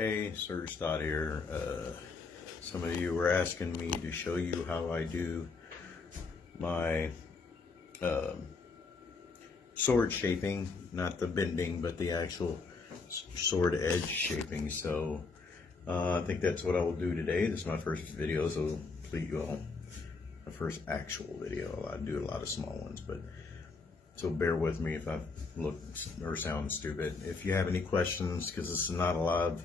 Hey, Sir Ustad here. Some of you were asking me to show you how I do my sword shaping, not the bending, but the actual sword edge shaping. So I think that's what I will do today. This is my first video, so please you all, my first actual video. I do a lot of small ones, but so bear with me if I look or sound stupid. If you have any questions, because this is not a live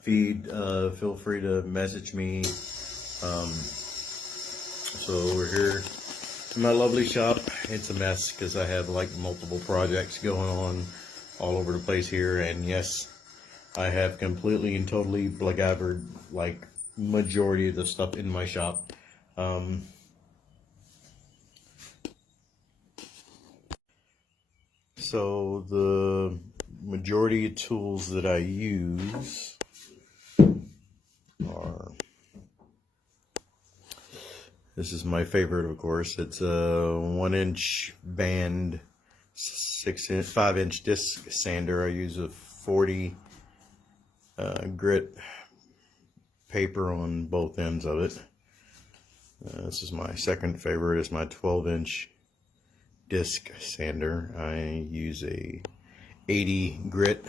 feed, feel free to message me. So we're here in my lovely shop. It's a mess because I have like multiple projects going on all over the place here, and yes, I have completely and totally MacGyvered like majority of the stuff in my shop. So the majority of tools that I use are, this is my favorite, of course. It's a 1-inch band, 5-inch disc sander. I use a 40 grit paper on both ends of it. This is my second favorite. It's my 12-inch disc sander. I use a 80 grit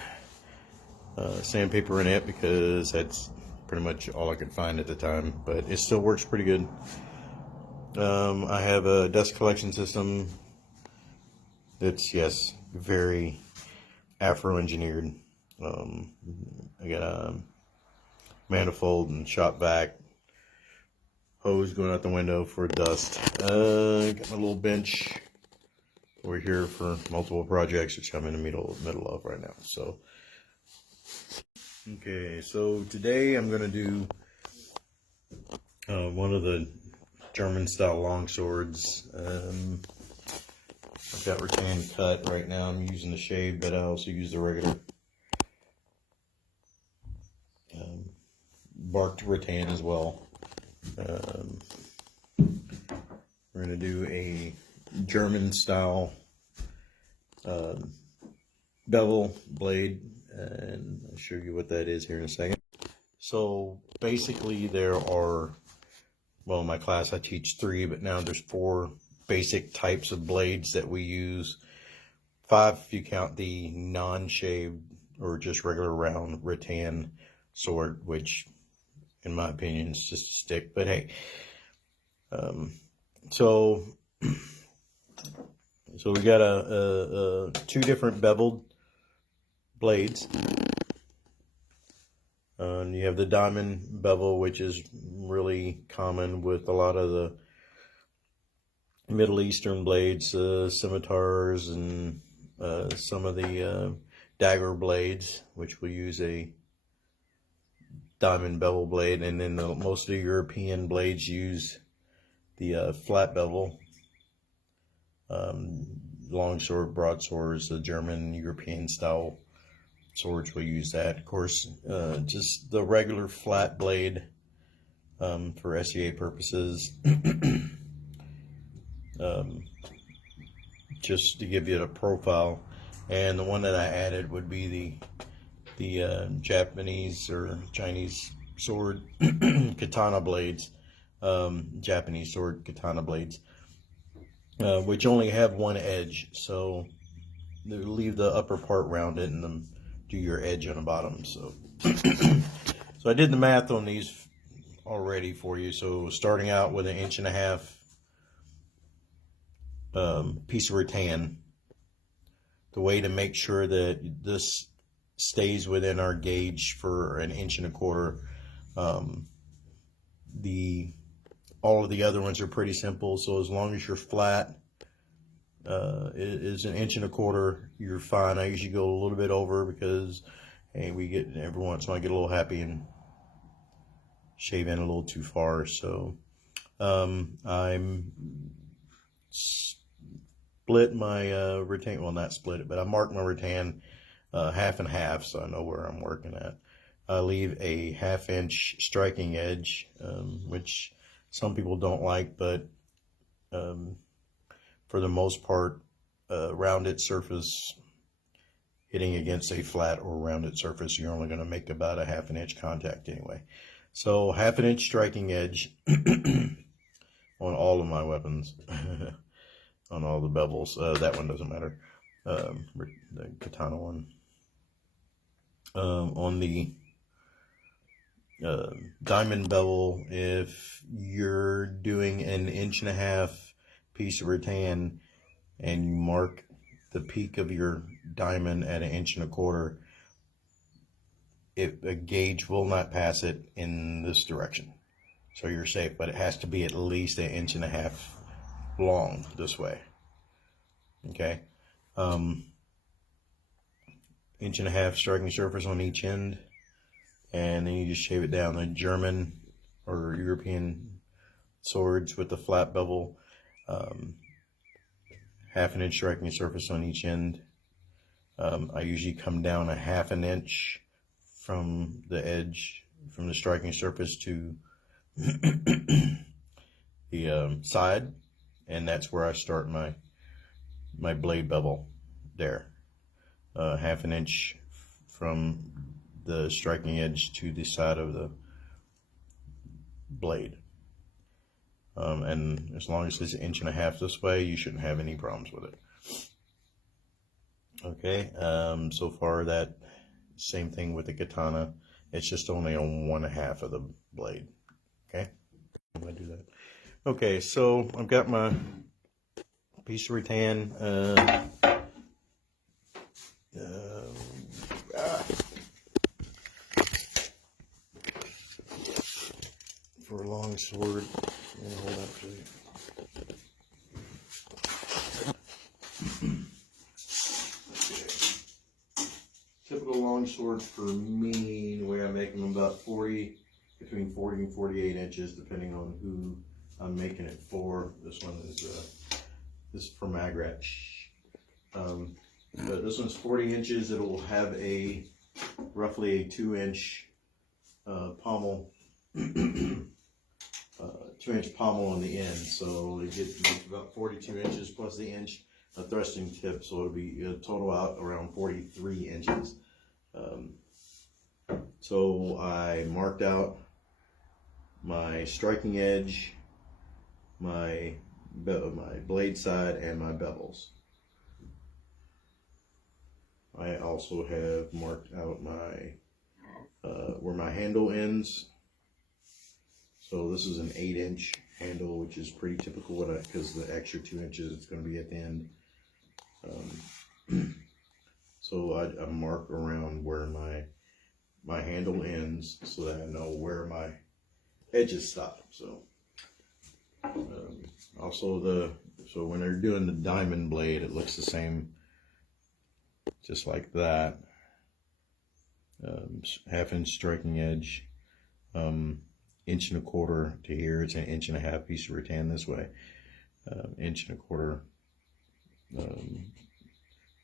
sandpaper in it because that's pretty much all I could find at the time, but it still works pretty good. I have a dust collection system that's, yes, very Afro-engineered. I got a manifold and shop vac hose going out the window for dust. Got my little bench over here for multiple projects, which I'm in the middle of right now. So, okay, so today I'm gonna do one of the German style long swords. I've got rattan cut right now. I'm using the shade, but I also use the regular barked rattan as well. We're gonna do a German style bevel blade, and I'll show you what that is here in a second. So basically there are, well, in my class I teach 3, but now there's 4 basic types of blades that we use. 5 if you count the non-shaved or just regular round rattan sword, which in my opinion is just a stick, but hey. So we got 2 different beveled blades. And you have the diamond bevel, which is really common with a lot of the Middle Eastern blades, scimitars, and some of the dagger blades, which will use a diamond bevel blade. And then most of the European blades use the flat bevel. Long sword, broadswords, the German European style swords will use that. Of course, just the regular flat blade for SCA purposes. Just to give you a profile. And the one that I added would be the Japanese or Chinese sword katana blades. Japanese sword katana blades, which only have one edge, so they leave the upper part rounded and then do your edge on the bottom. So so I did the math on these already for you. So starting out with 1.5 inch piece of rattan, the way to make sure that this stays within our gauge for 1.25 inches, all of the other ones are pretty simple. So as long as you're flat, it is 1.25 inches, you're fine. I usually go a little bit over because, hey, we get, every once in a while I get a little happy and shave in a little too far. So I'm split my rattan, well, not split it, but I marked my rattan half and half, so I know where I'm working at. I leave a 1/2 inch striking edge, which some people don't like, but for the most part, rounded surface hitting against a flat or rounded surface, you're only going to make about a 1/2 inch contact anyway. So 1/2 inch striking edge on all of my weapons, on all the bevels. That one doesn't matter, the katana one. On the diamond bevel, if you're doing an 1.5 inch piece of rattan and you mark the peak of your diamond at 1.25 inches, a gauge will not pass it in this direction, so you're safe. But it has to be at least 1.5 inches long this way. Okay, 1.5 inch striking surface on each end, and then you just shave it down. The German or European swords with the flat bevel, 1/2 inch striking surface on each end. I usually come down 1/2 inch from the edge, from the striking surface to the side, and that's where I start my blade bevel there. 1/2 inch from the striking edge to the side of the blade. And as long as it's 1.5 inches this way, you shouldn't have any problems with it. Okay, so far that same thing with the katana. It's just only on 1/2 of the blade. Okay, I'm gonna do that. Okay, so I've got my piece of rattan. For a long sword, I'm gonna hold up to you. Typical long sword for me, the way I make them, about between 40 and 48 inches, depending on who I'm making it for. This one is this is for Magrat. But this one's 40 inches. It will have roughly a 2-inch pommel, 2-inch pommel on the end. So it gets about 42 inches plus the inch a thrusting tip, so it'll be a total out around 43 inches. So I marked out my striking edge, my blade side, and my bevels. I also have marked out my where my handle ends. So this is an 8-inch handle, which is pretty typical because the extra 2 inches it's going to be at the end. So I mark around where my handle ends so that I know where my edges stop. So also so when they're doing the diamond blade, it looks the same, just like that. 1/2 inch striking edge, 1.25 inches to here. It's 1.5 inch piece of rattan this way, 1.25 inches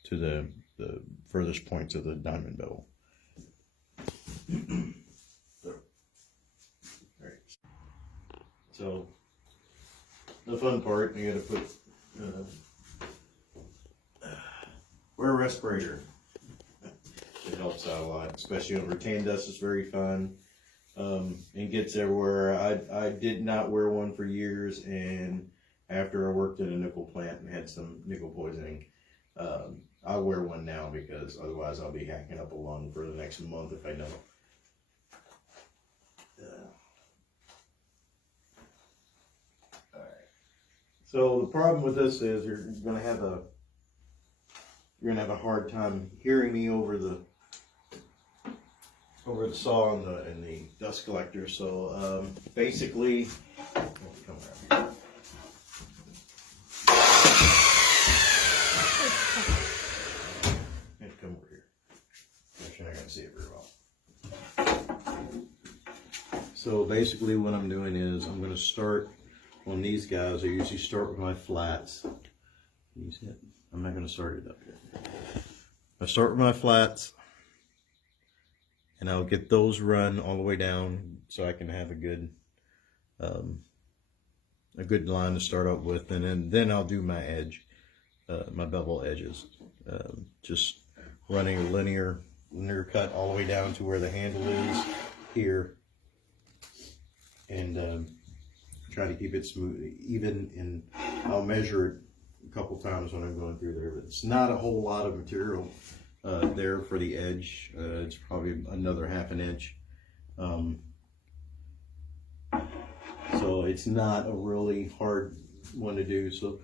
to the furthest points of the diamond bevel. Alright. So the fun part, you got to put wear a respirator. It helps out a lot, especially on rattan dust. Is very fun. And gets everywhere. I did not wear one for years, and after I worked at a nickel plant and had some nickel poisoning, I wear one now because otherwise I'll be hacking up a lung for the next month if I don't. Alright. So the problem with this is you're gonna have a hard time hearing me over the saw and the dust collector. So basically, come around. Come over here. Actually, I'm not gonna see it very well. So basically, what I'm doing is I'm gonna start on these guys. I usually start with my flats. Can you see it? I'm not gonna start it up here. I start with my flats, and I'll get those run all the way down so I can have a good line to start up with, and then I'll do my edge, my bevel edges. Just running a linear cut all the way down to where the handle is here, and try to keep it smooth, even, and I'll measure it a couple times when I'm going through there, but it's not a whole lot of material there for the edge. It's probably another ½ inch. So it's not a really hard one to do. So,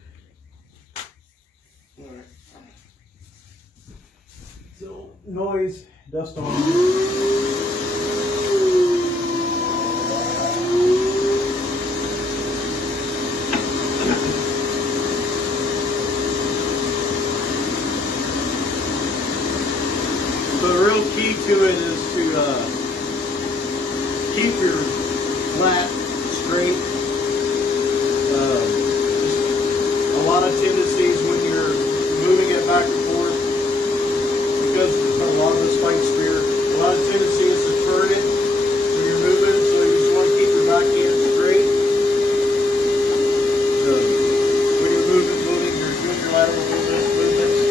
all right. So noise, dust on. So the real key to it is to keep your flat straight. Just a lot of tendencies when you're moving it back and forth, because a lot of the spike spear, a lot of tendency is to turn it when you're moving, so you just want to keep your back end straight. So when you're moving, you're doing your lateral movements.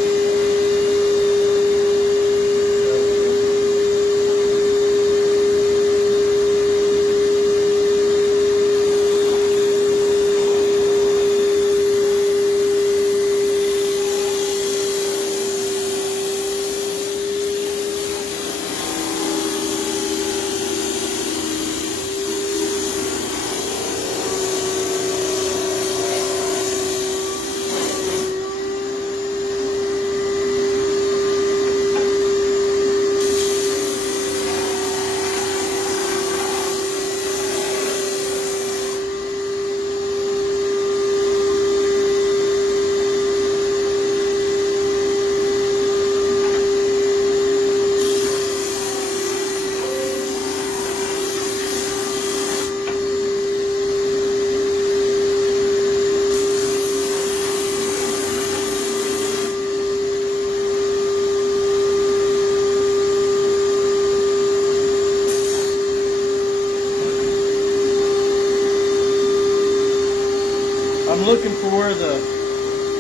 I'm looking for where the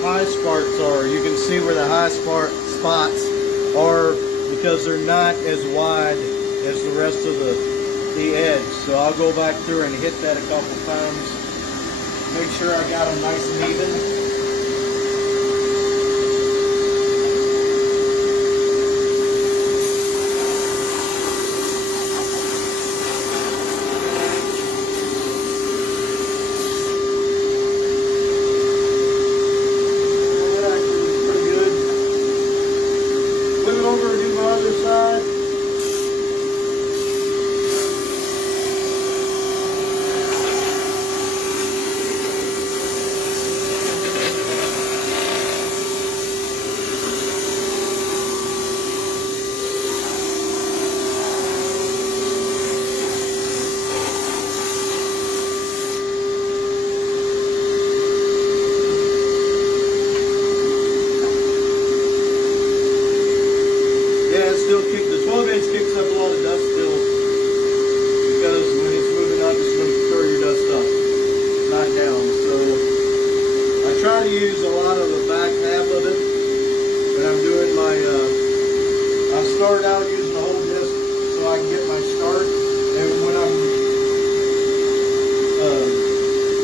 high sparks are. You can see where the high spots are, because they're not as wide as the rest of the edge. So I'll go back through and hit that a couple times. Make sure I got them nice and even.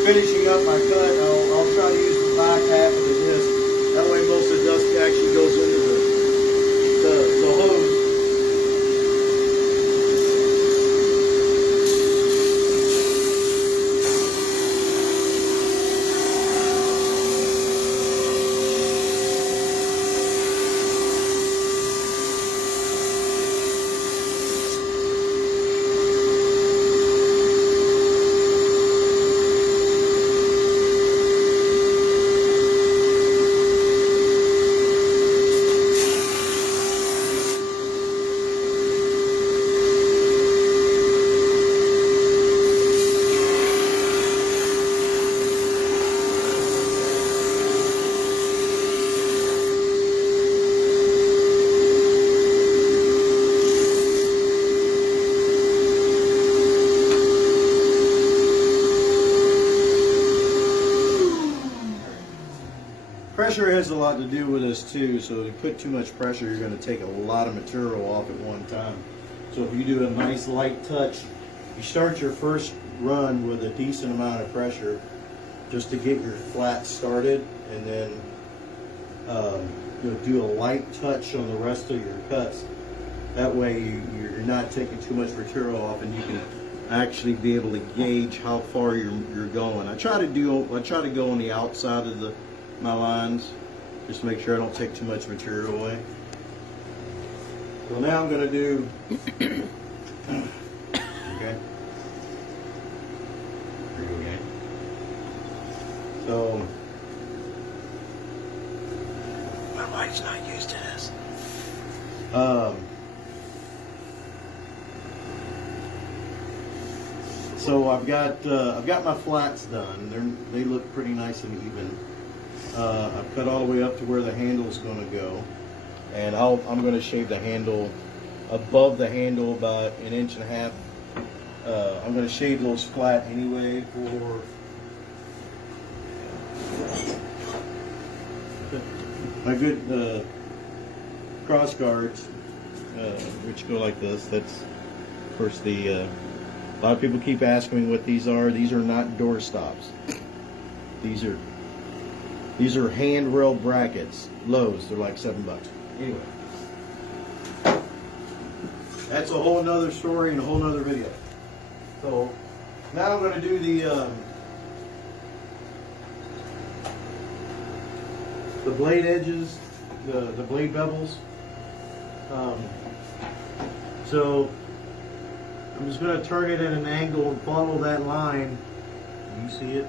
Finishing up my cut, I'll try to use the back half of the disc. That way most of the dust actually goes into the hose. pressure has a lot to do with this too. So if you put too much pressure, you're going to take a lot of material off at one time. So if you do a nice light touch, you start your first run with a decent amount of pressure just to get your flat started, and then you'll do a light touch on the rest of your cuts. That way you're not taking too much material off, and you can actually be able to gauge how far you're going. I try to go on the outside of my lines, just to make sure I don't take too much material away. So now I'm going to do okay. Okay. So my wife's not used to this. So I've got my flats done. They look pretty nice and even. I've cut all the way up to where the handle's going to go, and I'm going to shave the handle above the handle about 1.5 inches. I'm going to shave those flat anyway for my good cross guards, which go like this. That's, of course, a lot of people keep asking me what these are. These are not door stops. These are handrail brackets. Lowe's. They're like $7. Anyway, that's a whole nother story and a whole nother video. So now I'm going to do the blade edges, the blade bevels. So I'm just going to turn it at an angle and follow that line. You see it?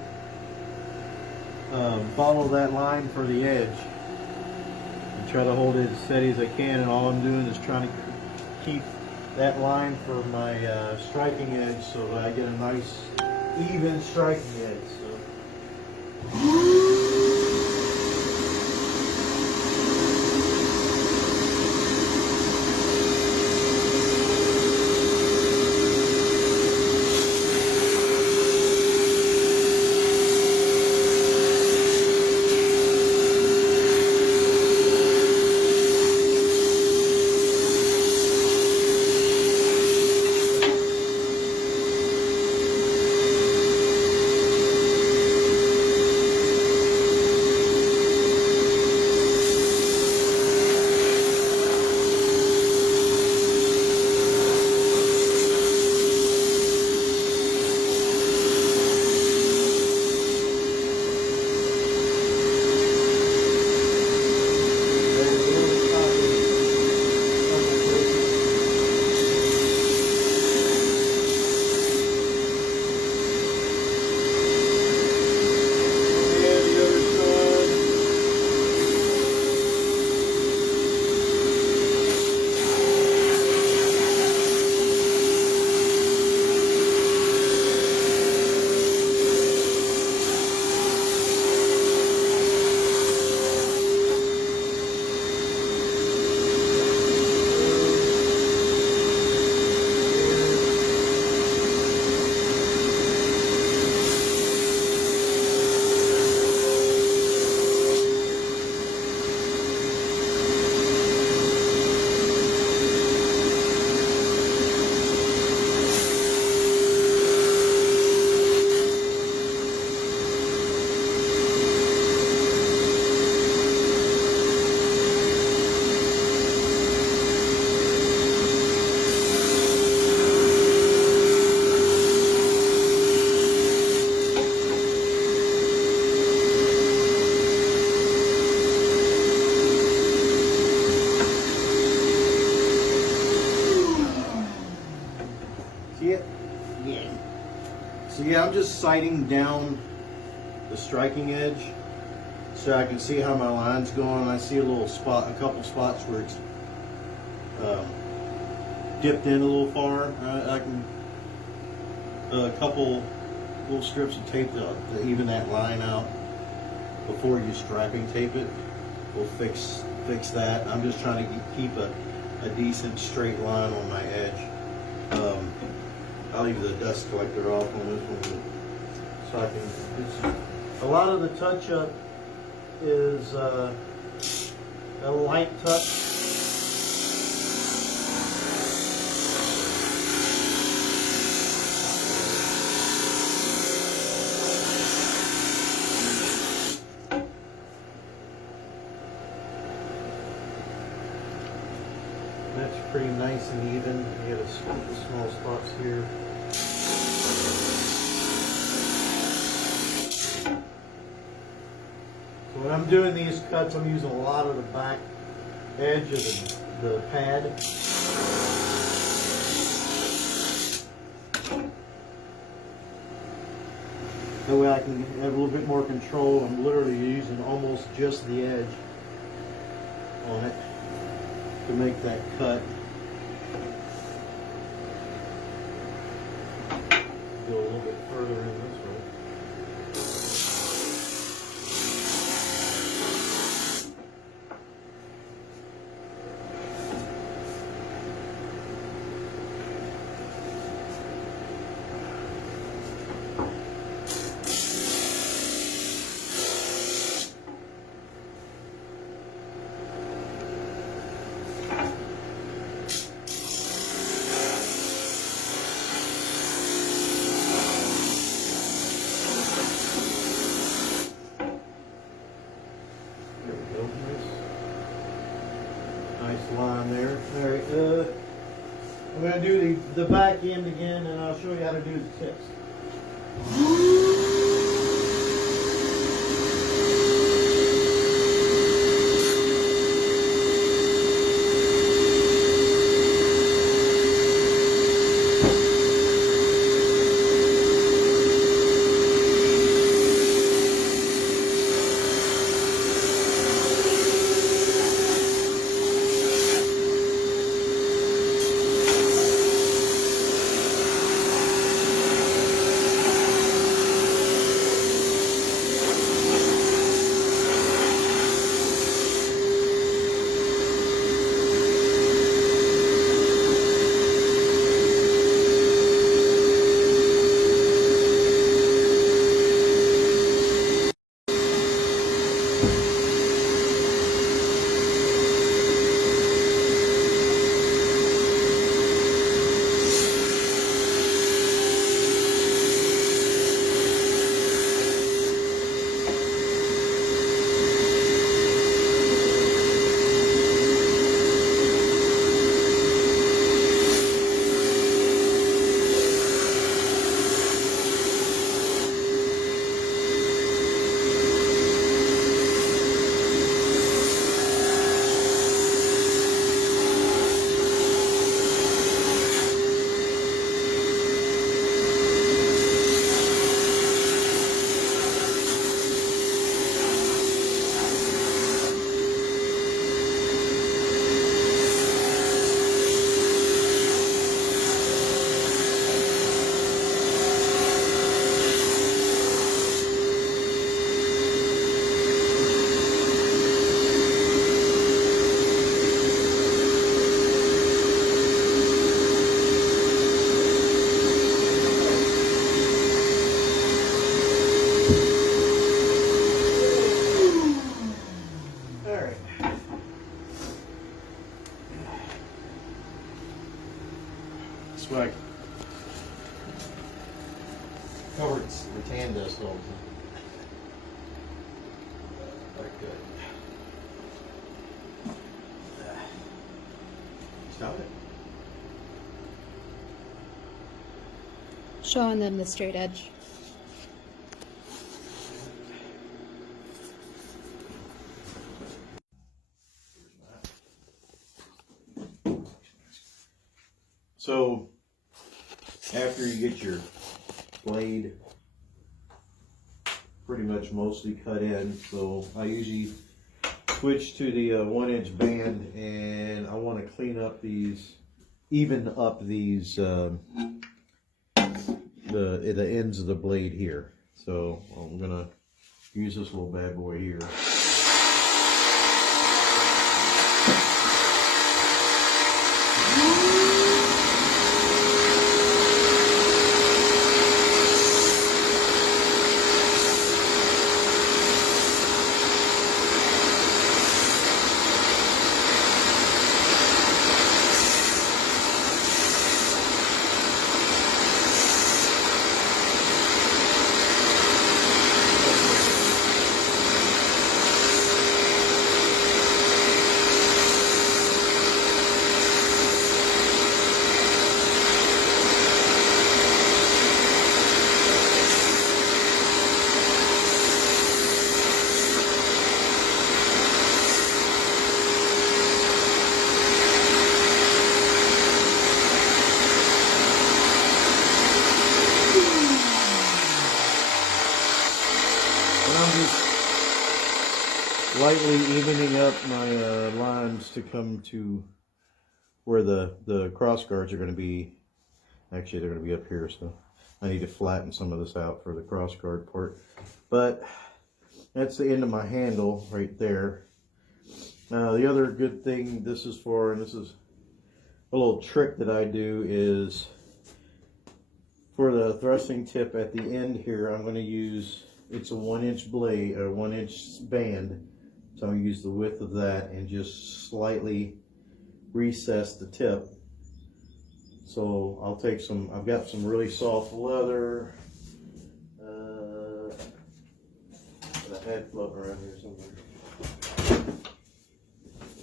Follow that line for the edge. And try to hold it as steady as I can, and all I'm doing is trying to keep that line for my striking edge so that I get a nice even striking edge. So. So yeah, I'm just sighting down the striking edge so I can see how my line's going. I see a couple spots where it's dipped in a little far. I can a couple little strips of tape to even that line out before you striping tape it will fix that. I'm just trying to keep a decent straight line on my edge. I'll leave the dust collector off on this one so I can. A lot of the touch-up is a light touch. That's pretty nice and even. You get a small spots here. So when I'm doing these cuts, I'm using a lot of the back edge of the pad. That way I can have a little bit more control. I'm literally using almost just the edge on it to make that cut. Go a little bit further in this way. Nice line there. All right, I'm going to do the back end again, and I'll show you how to do the tips. Swag. Covered rattan dust all the time. Very good. Stop it. Showing them the straight edge. So after you get your blade pretty much mostly cut in, so I usually switch to the 1-inch band, and I want to clean up these, even up these the ends of the blade here. So I'm gonna use this little bad boy here. slightly evening up my lines to come to where the cross guards are going to be. Actually, they're going to be up here, so I need to flatten some of this out for the cross guard part. But that's the end of my handle right there. The other good thing this is for, and this is a little trick that I do, is for the thrusting tip at the end here, I'm going to use, it's a 1-inch blade, or 1-inch band. So I'm going to use the width of that and just slightly recess the tip. So I'll take some, I've got some really soft leather that I had floating around here somewhere.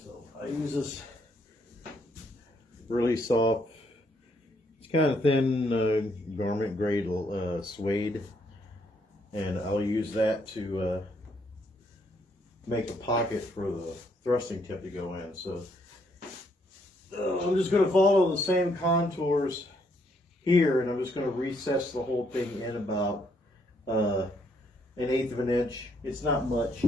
So I use this really soft, it's kind of thin garment grade suede, and I'll use that to make a pocket for the thrusting tip to go in. So I'm just going to follow the same contours here, and I'm just going to recess the whole thing in about 1/8 of an inch. It's not much.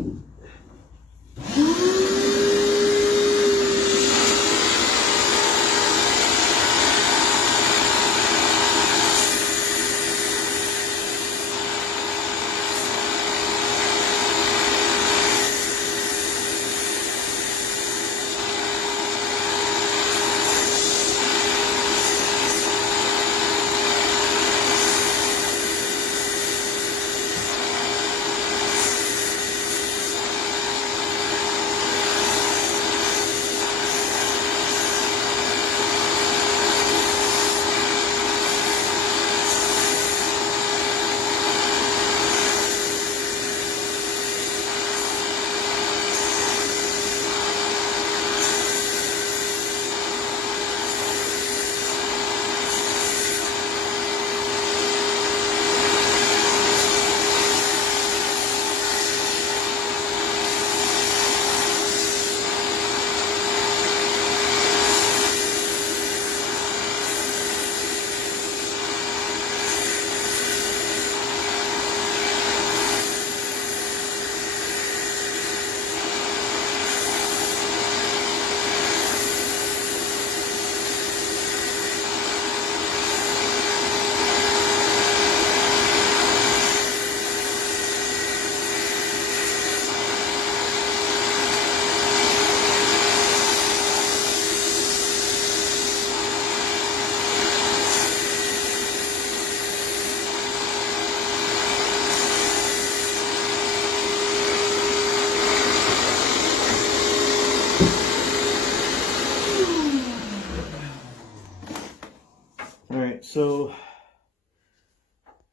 Alright, so I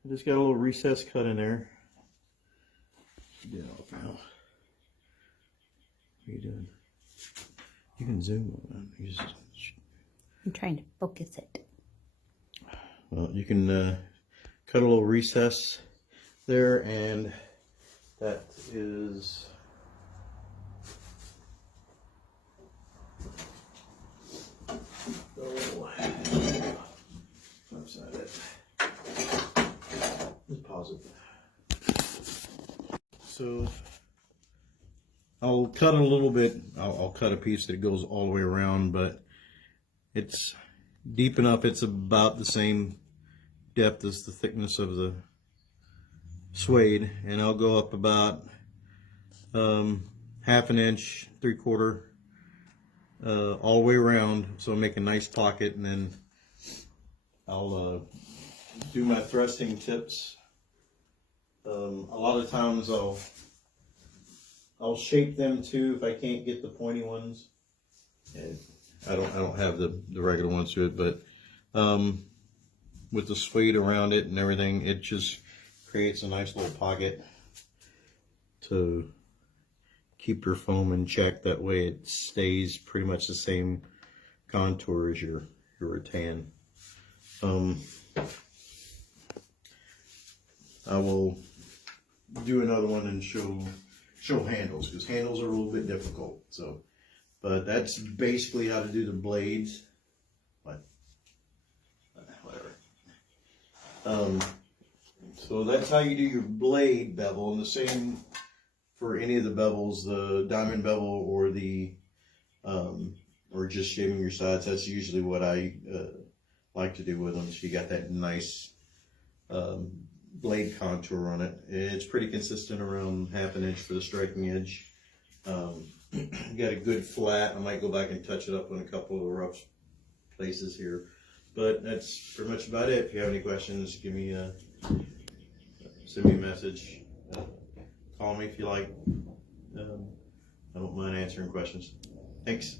just got a little recess cut in there. Get it off now. What are you doing? You can zoom on that. I'm trying to focus it. Well, you can cut a little recess there, and that is upside it. Just pause it. So I'll cut it a little bit. I'll cut a piece that goes all the way around, but it's deep enough. It's about the same depth as the thickness of the suede, and I'll go up about 1/2 an inch, 3/4, all the way around, so I'll make a nice pocket, and then I'll do my thrusting tips. A lot of times I'll shape them too if I can't get the pointy ones. And I don't have the regular ones to it, but with the suede around it and everything, it just creates a nice little pocket to keep your foam in check. That way it stays pretty much the same contour as your rattan. I will do another one and show handles, because handles are a little bit difficult. So, but that's basically how to do the blades. But whatever. So that's how you do your blade bevel, and the same for any of the bevels, the diamond bevel or the or just shaving your sides, that's usually what I like to do with them. So you got that nice blade contour on it. It's pretty consistent, around 1/2 inch for the striking edge. Got a good flat. I might go back and touch it up on a couple of the rough places here, but that's pretty much about it. If you have any questions, give me send me a message. Call me if you like. I don't mind answering questions. Thanks.